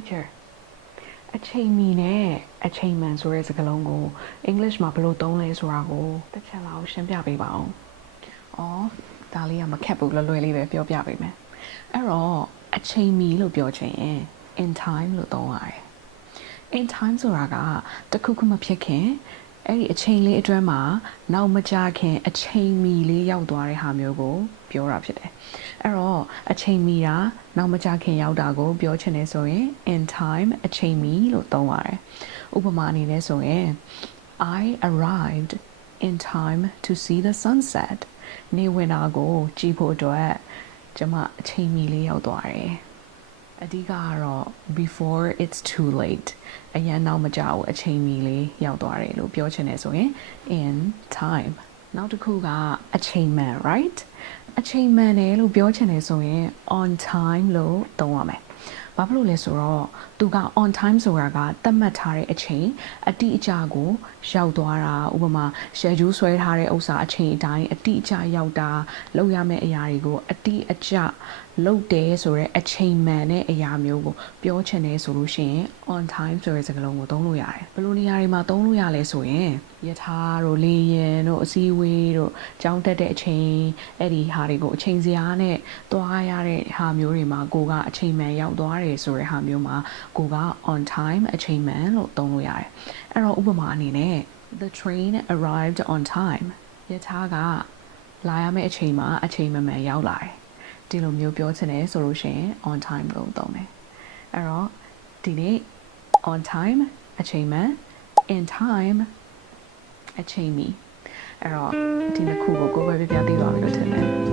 teacher အချိန်မီနဲ့အချိန်မှန်ဆိုတဲ့စကားလုံးကို English မှာဘယ်လိုသုံးလဲဆိုတာကိုတစ်ချက်လောက်ရှင်းပြပေးပါအောင်။ဒါလေးကမခက်ဘူးလွယ်လေးပဲပြောပြပေးမယ်။အဲ့တော့အချိန်မီလို့ပြောချင်ရင် in time လို့သုံးရတယ်။ in time ဆိုတာကတခုခုမဖြစ်ခင်အဲ့ဒီအချိန်လေးအတွင်းမှာနောက်မကြာခင်အချိန်မီလေးရောက်သွားတဲ့ဟာမျိုးကိုပြောတာဖြစ်တယ်။အဲ့တော့အချိန်မီတာနောက်မကြာခင်ရောက်တာကိုပြောချင်တယ်ဆိုရင် in time အချိန်မီလို့သုံးရတယ်။ဥပမာအနေနဲ့ဆိုရင် I arrived in time to see the sunset နေဝင်တာကိုကြည့်ဖို့အတွက်ကျွန်မအချိန်မီလေးရောက်သွားတယ်။အဓိကကတော့ before it's too late အရင်နောက်မကြဘူးအချိန်မီလေးရောက်သွားတယ်လို့ပြောချင်တယ်ဆိုရင် in time နောက်တစ်ခုကအချိန်မှန် right အချိန်မှန်တယ်လို့ပြောချင်တယ်ဆိုရင် on time လို့သုံးရမယ်ဘာဖြစ်လို့လဲဆိုတော့သူက on time ဆိုတာကသတ်မှတ်ထားတဲ့အချိန်အတိအကျကိုရောက်သွားတာဥပမာ schedule ဆွဲထားတဲ့ဥစ္စာအချိန်အတိုင်းအတိအကျရောက်တာလုပ်ရမယ့်အရာတွေကိုအတိအကျလုပ်တယ်ဆိုတော့အချိန်မှန်တဲ့အရာမျိုးကိုပြောချင်တယ်ဆိုလို့ရှိရင် on time ဆိုတဲ့စကားလုံးကိုသုံးလို့ရတယ်ဘယ်လိုနေရာတွေမှာသုံးလို့ရလဲဆိုရင်ယထာတို့လေယာဉ်တို့အစည်းအဝေးတို့ကြောင်းတက်တဲ့အချိန်အဲ့ဒီဟာတွေကိုအချိန်စရာနဲ့သွားရတဲ့ဟာမျိုးတွေမှာကိုကအချိန်မှန်ရောက်သွားတယ်ဆိုတဲ့ဟာမျိုးမှာကိုက on time အချိန်မှန်လို့သုံးလို့ရတယ်အဲ့တော့ဥပမာအနေနဲ့ the train arrived on time ယထာကလာရမယ့်အချိန်မှာအချိန်မှန်ရောက်လာတယ်ဒီလိုမျိုးပြောချင်တယ်ဆိုလို့ရှိရင် on time လို့သုံးမယ်အဲ့တော့ဒီနေ့ on time အချိန်မှန် in time အချိန်မီအဲ့တော့ဒီနှစ်ခုကိုကိုယ်ပဲပြပြသိသွားပြီလို့ထင်တယ်